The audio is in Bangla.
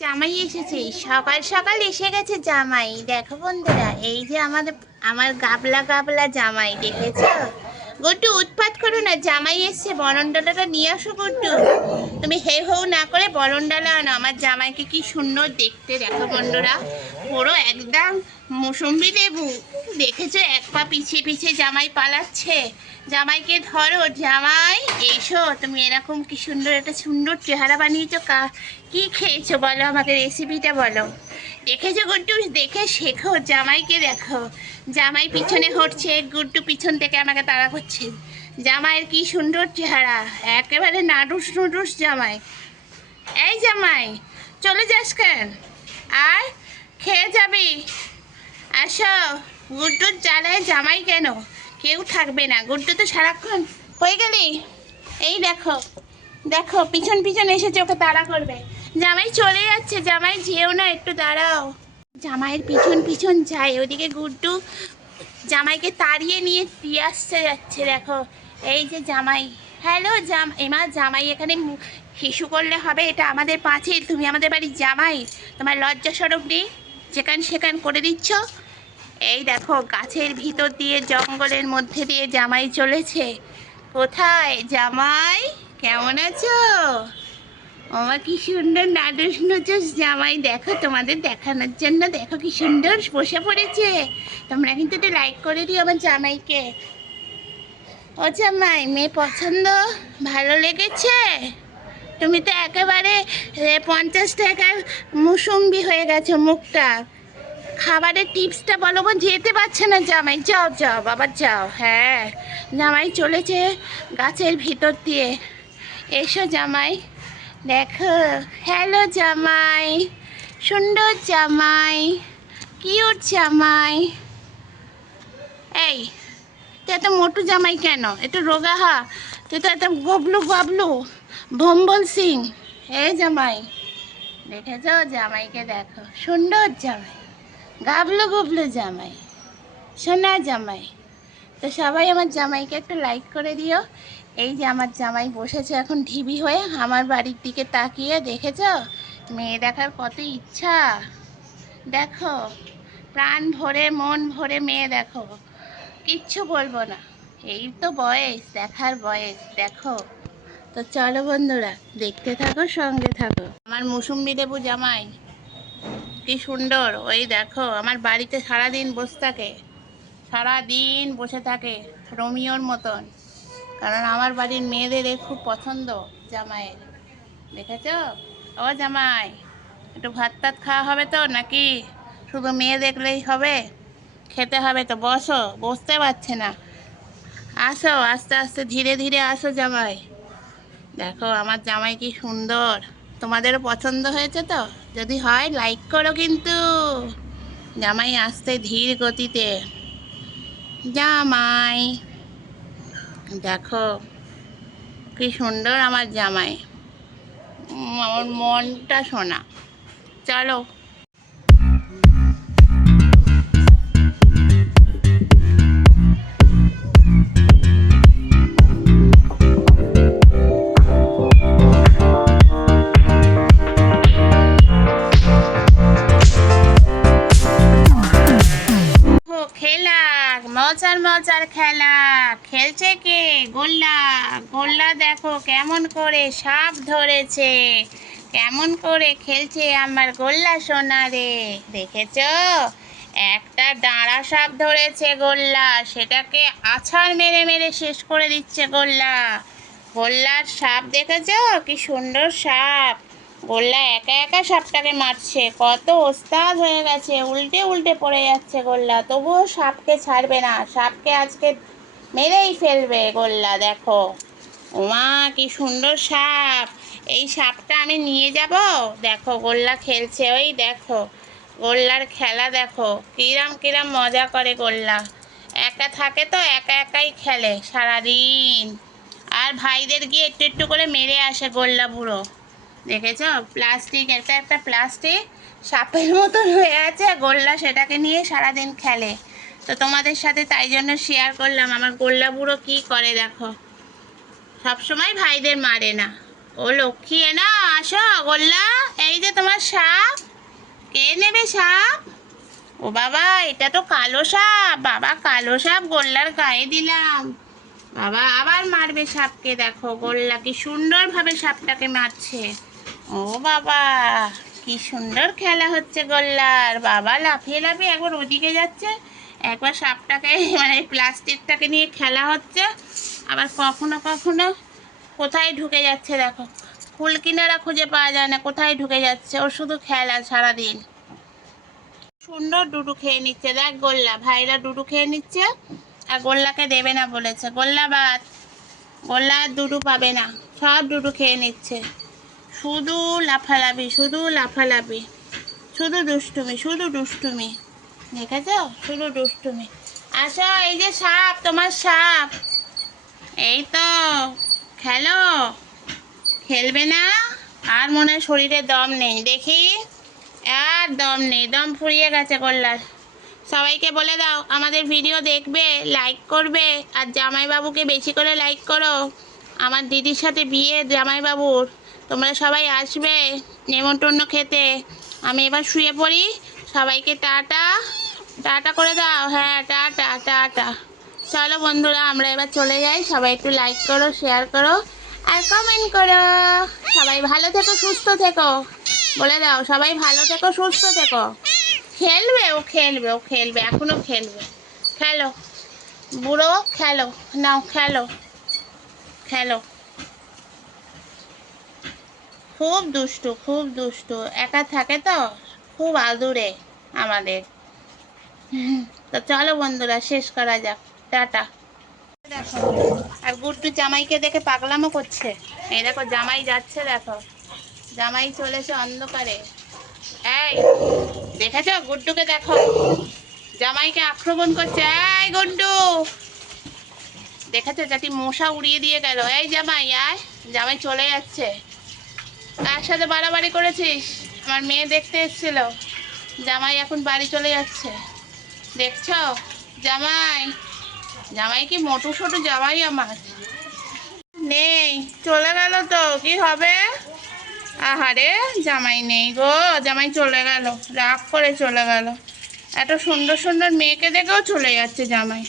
জামাই এসেছে সকাল সকাল এসে গেছে জামাই। দেখো বন্ধুরা, এই যে আমাদের, আমার গাবলা গাবলা জামাই, দেখেছ? গুড্ডু উৎপাত করো না, জামাই এসছে, বরণডালাটা নিয়ে আসো গুড্ডু তুমি হে হৌ না করে বরণডালা আনো। আমার জামাইকে কি সুন্দর দেখতে দেখো বন্ধুরা। পুরো একদম মৌসুম্বি লেবু। দেখেছ, এক পা পিছিয়ে পিছিয়ে জামাই পালাচ্ছে। জামাইকে ধরো, জামাই, এসো। তুমি এরকম কি সুন্দর একটা সুন্দর চেহারা বানিয়েছো। কা কি খেয়েছো বলো আমাকে রেসিপিটা বলো। দেখেছ গুড্ডু, দেখে শেখো, জামাইকে দেখো। জামাই পিছনে হটছে, গুড্ডু পিছন থেকে আমাকে তাড়া করছে। জামাইয়ের কি সুন্দর চেহারা, একেবারে নাডুস নুডুস জামাই। এই জামাই, চলে যাস কেন? আর খেয়ে যাবি? আসো, গুড্ডুর জ্বালায় জামাই কেন? কেউ থাকবে না। গুড্ডু তো সারাক্ষণ হয়ে গেলি? এই দেখো দেখো, পিছন পিছন এসেছে, ওকে তাড়া করবে। জামাই চলে যাচ্ছে, জামাই যেও না, একটু দাঁড়াও। জামাইয়ের পিছন পিছন যায়, ওদিকে গুড্ডু জামাইকে তাড়িয়ে নিয়ে দিয়ে আসতে যাচ্ছে, দেখো। এই যে জামাই। হ্যালো, জাম, এমা, জামাই, এখানে হিসু করলে হবে, এটা আমাদের পাঁচিল, তুমি আমাদের বাড়ির জামাই। তোমার লজ্জা সরব নেই? যেখান সেখান করে দিচ্ছ। এই দেখো, গাছের ভিতর দিয়ে, জঙ্গলের মধ্যে দিয়ে জামাই চলেছে। কোথায়? জামাই, কেমন আছো? আমার কি সুন্দর নাডুস নুচুস জামাই দেখো, তোমাদের দেখানোর জন্য দেখো কি সুন্দর বসে পড়েছে। তোমরা কিন্তু একটু লাইক করে দিও আমার জামাইকে। ও জামাই, মেয়ে পছন্দ? ভালো লেগেছে? তুমি তো একেবারে পঞ্চাশ টাকার মুসম্বি হয়ে গেছো মুখটা। খাবারের টিপসটা বলো গো যেতে পারছে না জামাই। যাও যাও, বাবা, যাও। হ্যাঁ জামাই চলেছে গাছের ভিতর দিয়ে। এসো জামাই। দেখো হ্যালো জামাই, সুন্দর জামাই কিউট জামাই। এই, তুই এত মোটু জামাই কেন? একটু রোগা হা? তুই তো এত গবলু বাবলু ভম্বল সিং। এই জামাই, দেখেছ? জামাইকে দেখো, সুন্দর জামাই, গাবলু গুবলু জামাই, সোনা জামাই। তো সবাই আমার জামাইকে একটু লাইক করে দিও। এই যে আমার জামাই বসেছে এখন ঢিবি হয়ে, আমার বাড়ির দিকে তাকিয়ে দেখেছ? মেয়ে দেখার কত ইচ্ছা। দেখো, প্রাণ ভরে মন ভরে মেয়ে দেখো। কিচ্ছু বলব না। এই তো বয়স, দেখার বয়স, দেখো। তো চলো বন্ধুরা, দেখতে থাকো, সঙ্গে থাকো। আমার মৌসুম্বি লেবু জামাই, কি সুন্দর, ওই দেখো, আমার বাড়িতে সারাদিন বসে থাকে। সারাদিন বসে থাকে রোমিওর মতন। কারণ আমার বাড়ির মেয়েদের খুব পছন্দ জামাইয়ের। দেখেছ? ও জামাই, একটু ভাত টাত খাওয়া হবে তো নাকি? শুধু মেয়ে দেখলেই হবে? খেতে হবে তো, বসো, বসতে পারছে না। আসো, আস্তে আস্তে ধীরে ধীরে আসো জামাই। দেখো, আমার জামাই কি সুন্দর। তোমাদেরও পছন্দ হয়েছে তো? যদি হয় লাইক করো কিন্তু। জামাই আসতে ধীর গতিতে। জামাই দেখো কি সুন্দর আমার জামাই। আমার মনটা শোনা চলো। মজার খেলা। খেলছে কে? গোল্লা। গোল্লা দেখো কেমন করে সাপ ধরেছে। কেমন করে খেলছে আমার গোল্লা সোনারে। দেখেছ? একটা দাঁড়া সাপ ধরেছে গোল্লা। সেটাকে আছাড় মেরে মেরে শেষ করে দিচ্ছে গোল্লা। গোল্লার সাপ দেখেছ? কি সুন্দর সাপ। গোল্লা একা একা সাপটাকে মারছে, কত ওস্তাদ হয়ে গেছে, উল্টে উল্টে পড়ে যাচ্ছে গোল্লা, তবুও সাপকে ছাড়বে না, সাপকে আজকে মেরেই ফেলবে গোল্লা, দেখো। ওমা কি সুন্দর সাপ, এই সাপটা আমি নিয়ে যাব? দেখো, গোল্লা খেলছে, ওই দেখো, গোল্লার খেলা দেখো, কিরাম কিরাম মজা করে গোল্লা, একা থাকে তো একা একাই খেলে সারাদিন, আর ভাইদের গিয়ে একটু একটু করে মেরে আসে গোল্লা বুড়ো। দেখেছ? প্লাস্টিক একটা একটা প্লাস্টিক, সাপের মতন হয়ে আছে গোল্লা সেটাকে নিয়ে সারাদিন খেলে। তো তোমাদের সাথে তাই জন্য শেয়ার করলাম। আমার গোল্লা বুড়ো কী করে দেখো? সবসময় ভাইদের মারে না। ও লক্ষ্মী না, আসো গোল্লা। এই যে তোমার সাপ। কে নেবে সাপ? ও বাবা, এটা তো কালো সাপ। বাবা, কালো সাপ, গোল্লার গায়ে দিলাম। বাবা, আবার মারবে সাপকে, দেখো। গোল্লা কি সুন্দরভাবে সাপটাকে মারছে। ও বাবা, কি সুন্দর খেলা হচ্ছে গোল্লার। বাবা লাফিয়ে লাফিয়ে একবার ওদিকে যাচ্ছে, একবার সাপটাকে মানে প্লাস্টিকটাকে নিয়ে খেলা হচ্ছে, আবার কখনো কখনো কোথায় ঢুকে যাচ্ছে দেখো। ফুল কিনারা খুঁজে পাওয়া যায় না, কোথায় ঢুকে যাচ্ছে, ওর শুধু খেলা সারাদিন। সুন্দর ডুডু খেয়ে নিচ্ছে, দেখ গোল্লা, ভাইরা ডুডু খেয়ে নিচ্ছে, আর গোল্লাকে দেবে না বলেছে। গোল্লা বাদ, গোল্লা আর ডুডু পাবে না, সব ডুডু খেয়ে নিচ্ছে। শুধু লাফালাফি শুধু লাফালাফি। শুধু দুষ্টুমি শুধু দুষ্টুমি। দেখেছ? শুধু দুষ্টুমি। আসো এই যে সাপ, তোমার সাপ। এই তো, খেলো। খেলবে না? আর মনে হয় শরীরে দম নেই। দেখি। আর দম নেই, দম ফুরিয়ে গেছে গোল্লার সবাইকে বলে দাও, আমাদের ভিডিও দেখবে লাইক করবে। আর জামাইবাবুকে বেশি করে লাইক করো। আমার দিদির সাথে বিয়ে, জামাইবাবুর। তোমরা সবাই আসবে নেমন্তন্ন খেতে। আমি এবার শুয়ে পড়ি। সবাইকে টাটা। টাটা করে দাও। হ্যাঁ টাটা টাটা। চলো বন্ধুরা, আমরা এবার চলে যাই। সবাই একটু লাইক করো শেয়ার করো আর কমেন্ট করো। সবাই ভালো থেকো, সুস্থ থেকো। বলে দাও, সবাই ভালো থেকো, সুস্থ থেকো। খেলবে ও খেলবে ও, খেলবে এখনও খেলবে। খেলো। বুড়ো, খেলো। নাও, খেলো। খেলো। খুব দুষ্টু খুব দুষ্টু। একা থাকে তো? খুব আদুরে আমাদের। তো চলো বন্ধুরা, শেষ করা যাক। টাটা। দেখো, আর গুড্ডু জামাইকে দেখে পাগলামো করছে। এই দেখো, জামাই যাচ্ছে, দেখো। জামাই চলেছে অন্ধকারে। এই, দেখেছ? গুড্ডুকে দেখো। জামাইকে আক্রমণ করছে। এই, গুড্ডু! দেখেছ? যাতে মশা উড়িয়ে দিয়ে গেল। এই জামাই, আয়। জামাই চলে যাচ্ছে। কার সাথে বাড়াবাড়ি করেছিস? আমার মেয়ে দেখতে এসেছিল। জামাই এখন বাড়ি চলে যাচ্ছে। দেখছ? জামাই? জামাই কি মোটু ছোটো জামাই আমার? নেই, চলে গেল তো, কি হবে? আহারে, জামাই নেই গো, জামাই চলে গেল, রাগ করে চলে গেল। এত সুন্দর সুন্দর মেয়েকে দেখেও চলে যাচ্ছে জামাই।